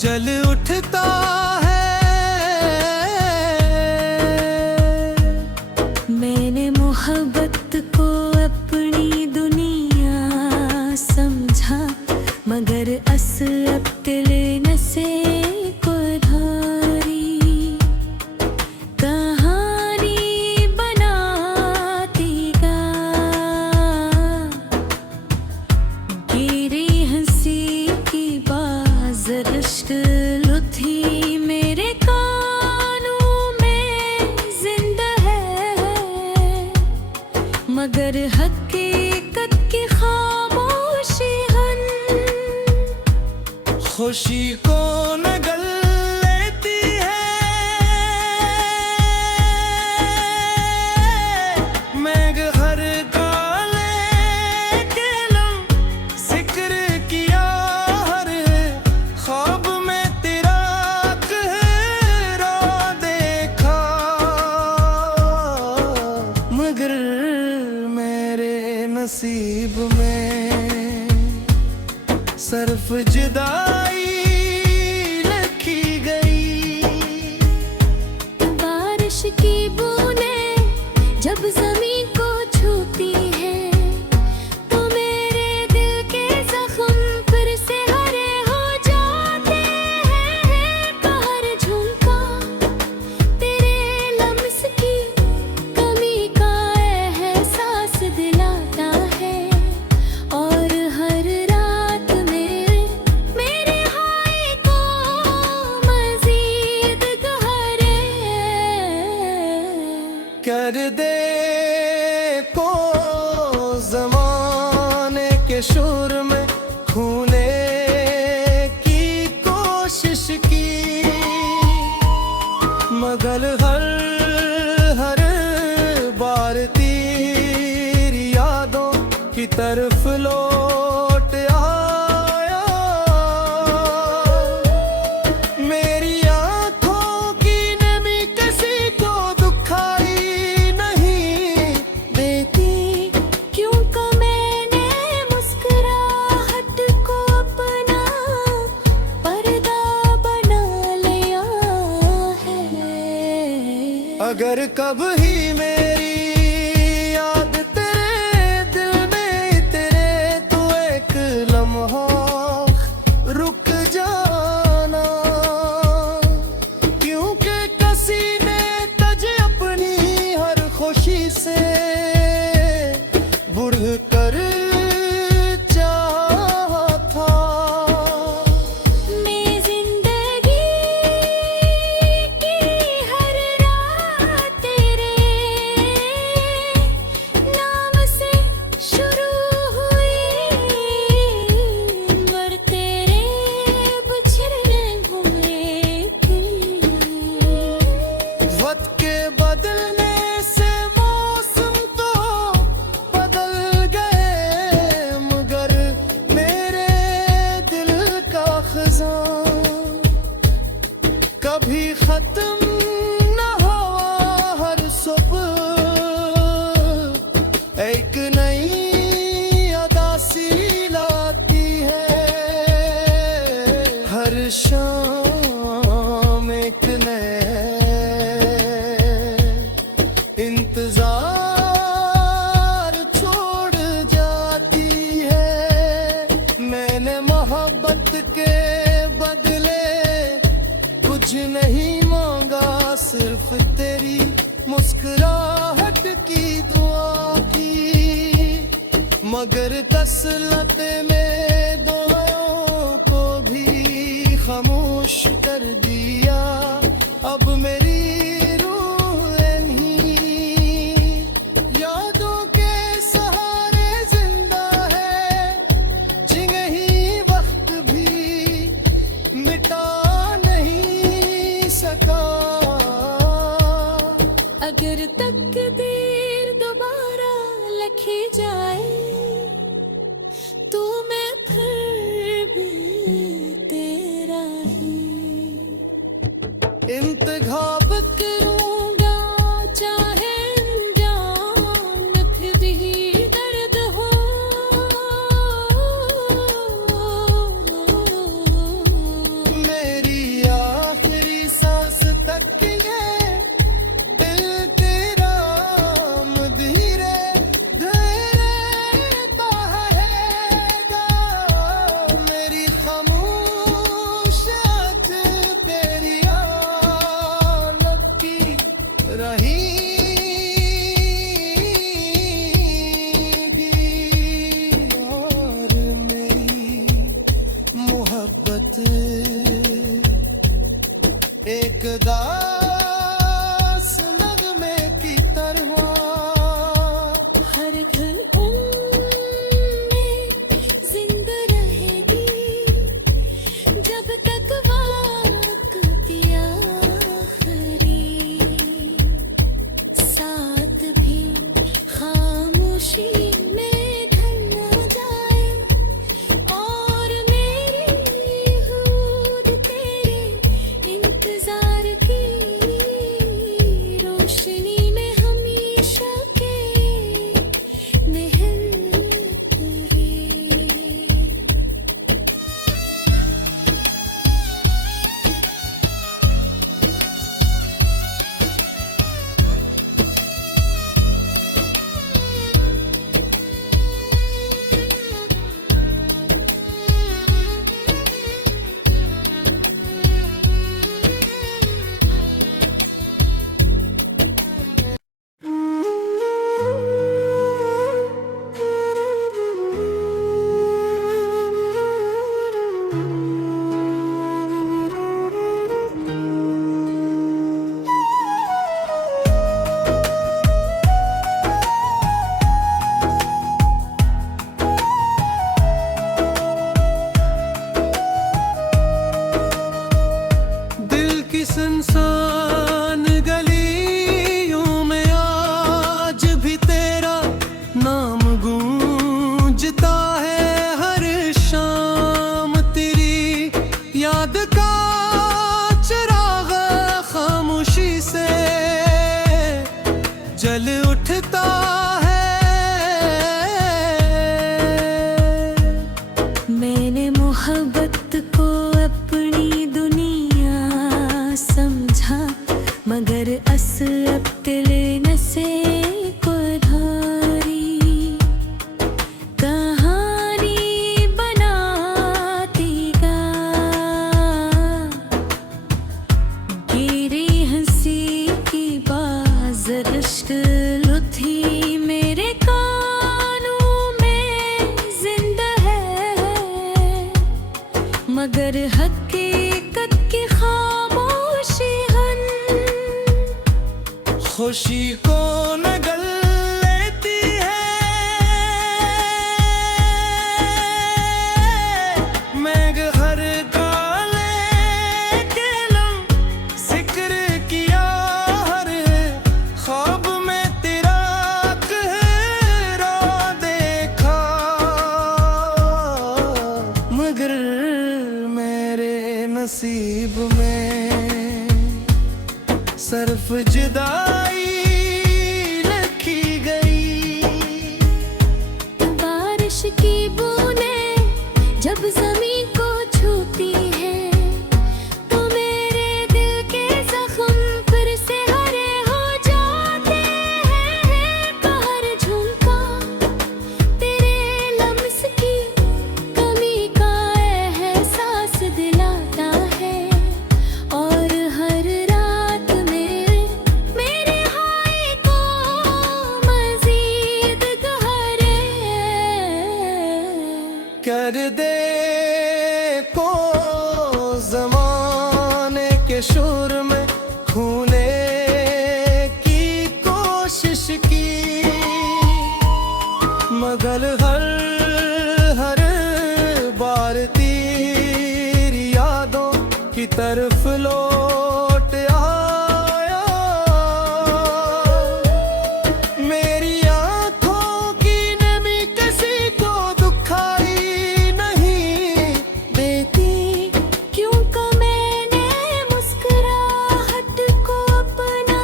जल उठता है। मैंने मोहब्बत को अपनी दुनिया समझा, मगर असलियत दिल नसे को धारी कहानी बनाती गा। गिरी हंसी की बाज इश्क लुथी मेरे कानों में जिंदा है, मगर हकीकत की खामोशी हन खुशी को नगल लेती है। मैं घर का लेके लम जिक्र किया हर ख्वाब में तेरा कहरा देखा, मगर मेरे नसीब में सिर्फ जुदाई लिखी गई। बारिश की बूंदें जब जमीन को छूती है, तो मेरे दिल के जख्म फिर से हरे हो जाते हैं। कहर झुमका तेरे लम्स की कमी का एहसास दिलाता है, और हर रात में मेरे हाय को मजीद गहरे कर दे को ज़माने के शोर में खूने की कोशिश की, मगर हर बार तेरी यादों की तरफ लौट आया। मेरी आंखों की नमी किसी को दुखाई नहीं देती, क्योंकि मैंने मुस्कुराहट को अपना पर्दा बना लिया है। अगर कभी मेरी याद तेरे दिल में तेरे तो एक लम्हा रुक जाना, क्योंकि किसी ने तुझे अपनी हर खुशी से बुढ़ कर चाहा था। मैं जिंदगी की हर रात तेरे नाम से शुरू हुई, पर तेरे बिछड़े हुए वक्त के बदलने से मौसम तो बदल गए, मगर मेरे दिल का खजान कभी खत्म न हुआ। हर सुबह एक नई अदा सी लाती है, हर शाम एक नए इंतजार छोड़ जाती है। मैंने मोहब्बत के बदले कुछ नहीं मांगा, सिर्फ तेरी मुस्कुराहट की दुआ की, मगर तसल्लत में दुआओं को भी खामोश कर दिया। अब मेरी रूह नहीं यादों के सहारे जिंदा है, जिंदगी वक्त भी मिटा नहीं सका। अगर तकदीर दोबारा लिखी जाए, तो मैं फिर भी तेरा ही इंतखाब करूंगा, चाहे अनजान फिर भी दर्द हो। मेरे एक दास नगमे की तरह हर धड़कन में जिंदा रहेगी जब तक वक्त आखिरी साथ भी खामोशी में ढल न जाए और मेरी हूद तेरे इंतजार की रोशनी में हमेशा के महक रहे। दिल की सुनसान गलियों में आज भी तेरा नाम गूंजता है। हर शाम तेरी याद का चिराग खामोशी से जल उठता है। मैंने मोहब्बत को अपनी दुनिया समझा मगर असलियत दिल नसे को धारी कहानी बनाती गा गिरी हंसी की बाज इश्क लुथी मेरे कानों में जिंदा है मगर हकीकत की खामोशी हन खुशी को नगल लेती है। मैं घर काले के लम जिक्र किया हर ख्वाब में तेरा कहरा देखा मगर मेरे नसीब में सिर्फ जुदाई लिखी गई। बारिश की बूंदें जब जमीन को छूती है तो मेरे दिल के जख्म फिर से हरे हो जाते हैं। कहर झुमका तेरे लम्स की कमी का एहसास दिलाता है और हर रात में मेरे हाय को मजीद गहरे कर दे को जमाने के शोर में खूने की कोशिश की मगर हर बार तेरी यादों की तरफ लौट आया। मेरी आंखों की नमी किसी को दुखाई नहीं देती क्योंकि मैंने मुस्कुराहट को अपना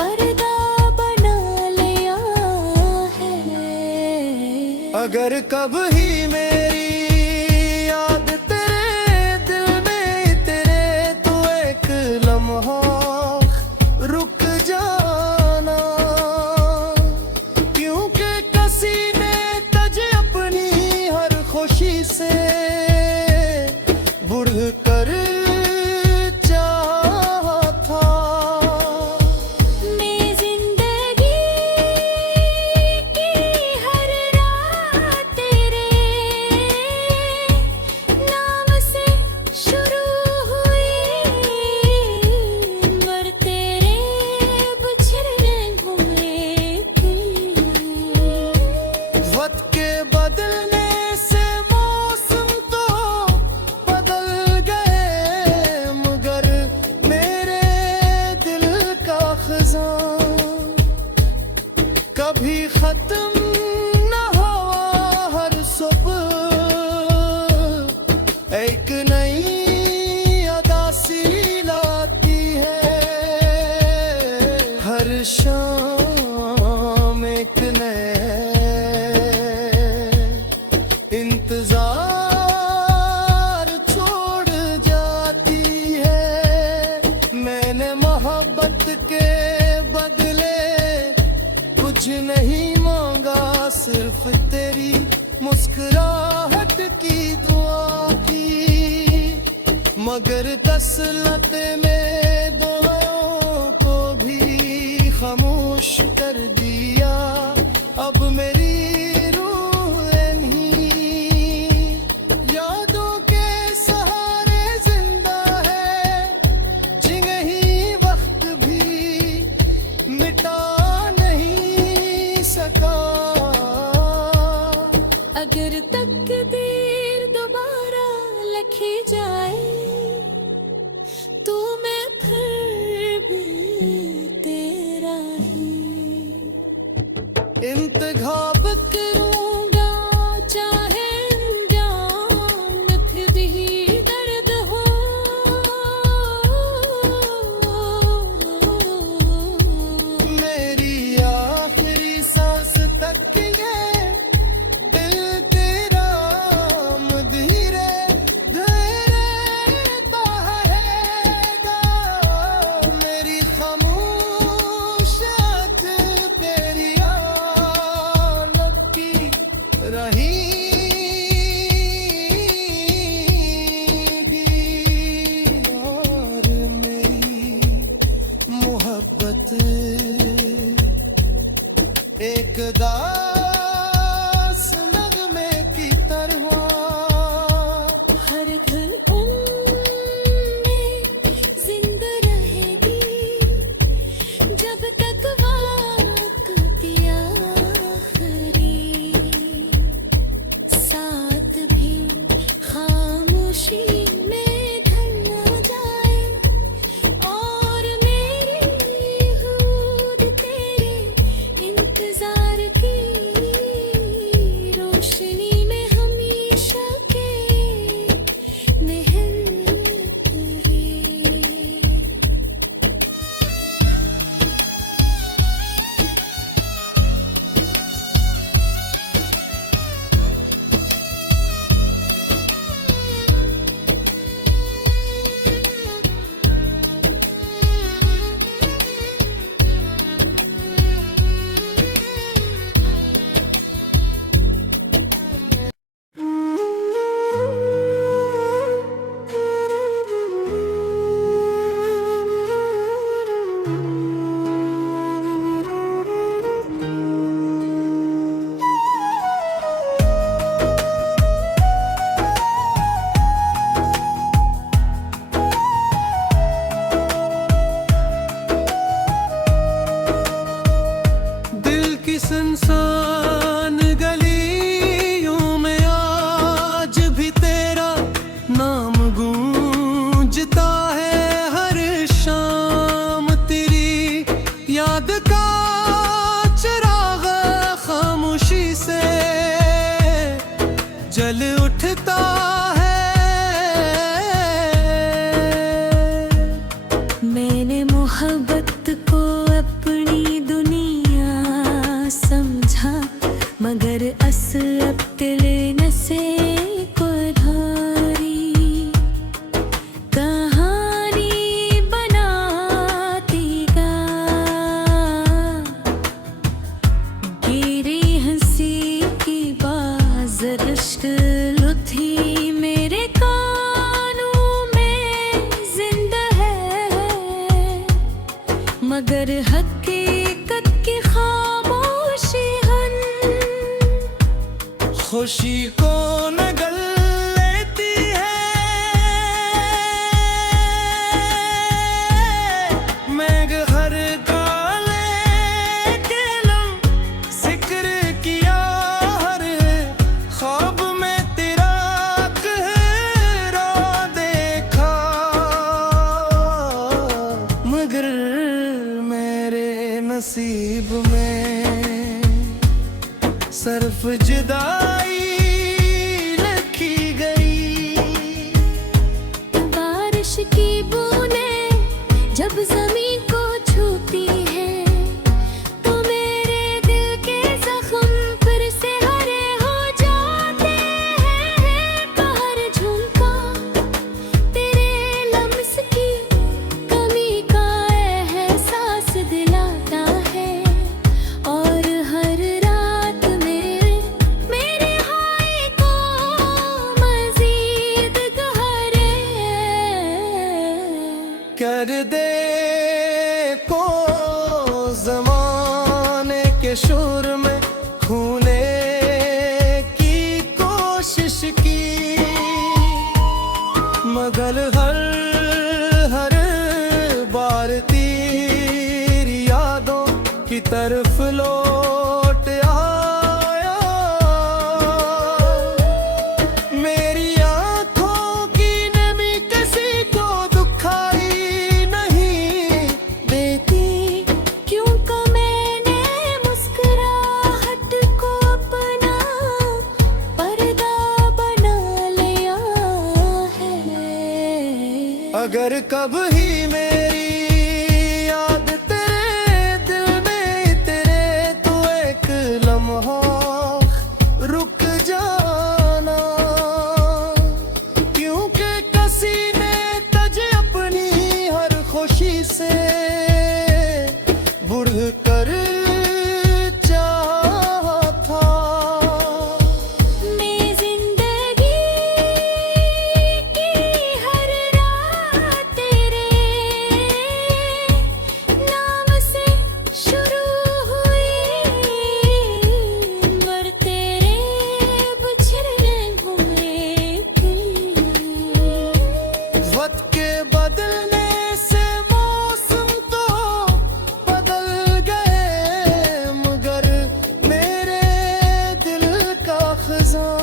पर्दा बना लिया है। अगर कभी मेरी याद तेरे दिल में तेरे तो एक लम्हा रुक जाना क्योंकि किसी ने तुझे अपनी हर खुशी से बुढ़ कर चाहा था। मैं जिंदगी की हर रात तेरे नाम से शुरू हुई मुस्कुराहट की दुआ की, मगर तसल्लत में दुआओं को भी खामोश कर दिया। अब मेरी रूह नहीं यादों के सहारे जिंदा है, जिंदगी वक्त भी मिटा नहीं सका। अगर तकदीर दोबारा लिखी जाए तो मैं फिर भी तेरा ही इंतखाब करूंगा, चाहे अंजाम फिर भी दर्द हो। मेरी आखिरी सांस तक ये दिल तेरा मुधीरे धीरेता रहेगा। मेरी खामोश आँख तेरी आलत की रहेगी, और मेरी मोहब्बत एक दास नगमे की तरह हर धड़कन में जिंदा रहेगी, जब तक वक्त आखिरी साथ भी खामोशी में ढल न जाए। और मेरी हूद तेरे इंतजार की रोशनी में हमेशा के महक रहे। दिल की सुनसान गलियों में आज भी तेरा नाम गूंजता है। हर शाम तेरी याद का चिराग खामोशी से जल उठता है। मैंने मोहब्बत को अपनी दुनिया समझा, मगर असल अब दिल नसे को धारी कहानी बनाती गा। गिरी हंसी की बाज इश्क लुथी मेरे कानों में जिंदा है, मगर हकीकत की खामोशी हन खुशी को नगल लेती है। मैं घर का लेके लूं जिक्र किया हर ख्वाब में तेरा कहरा देखा, मगर मेरे नसीब में सिर्फ जुदाई लिखी गई। बारिश की बूंदें जब जमीन को छूती है तो मेरे दिल के जख्म फिर से हरे हो जाते हैं। कहर झुमका तेरे लम्स की कमी का एहसास दिलाता है, और हर रात में मेरे हाय कर दे को जमाने के शुर में खूने की कोशिश की, मगर हर बार तेरी यादों की तरफ लौट आया। मेरी आंखों की नमी किसी को दुखाई नहीं देती, क्योंकि मैंने मुस्कुराहट को अपना पर्दा बना लिया है। अगर कभी मेरी याद तेरे दिल में तेरे तो एक लम्हा रुक जाना, क्योंकि किसी ने तुझे अपनी हर खुशी से बुढ़ कर चाहा था। मैं जिंदगी की हर रात तेरे नाम से शुरू हुई, मर तेरे बिछड़े हुए दिल। वक्त के बदलने से मौसम तो बदल गए, मगर मेरे दिल का खजां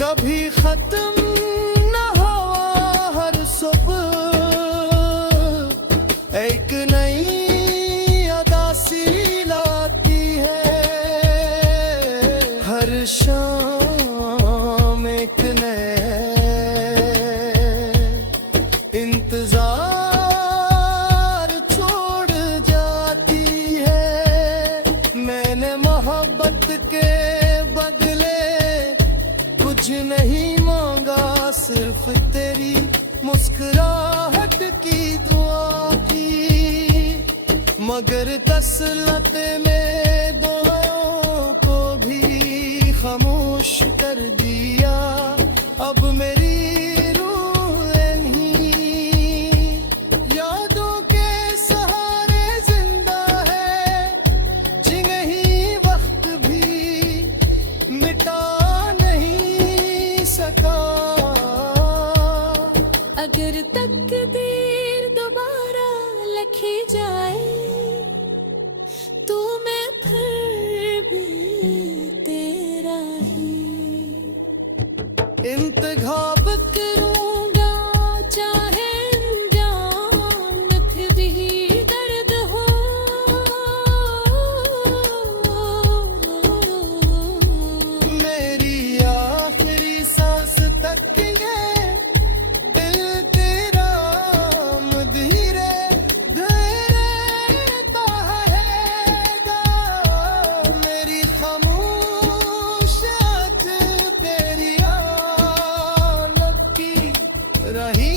कभी खत्म न हुआ। हर सुबह एक नई अदा सी लाती है, हर शाम एक नए इंतजार छोड़ जाती है। मैंने मोहब्बत के बदले कुछ नहीं मांगा, सिर्फ तेरी मुस्कुराहट की दुआ की, मगर तसल्लत में दुआओं को भी खामोश कर दिया। अब मेरी रूह नहीं यादों के सहारे जिंदा है, जिन्हें वक्त भी मिटा नहीं सका। अगर तकदीर दोबारा लिखी जाए तो मैं फिर भी तेरा ही इंतखाब करूंगा, चाहे अंजाम भी दर्द हो। मेरी आखिरी सांस तक ये दिल तेरा धीरे धीरे रहेगा। मेरी खामोश आँख तेरी आलत की रही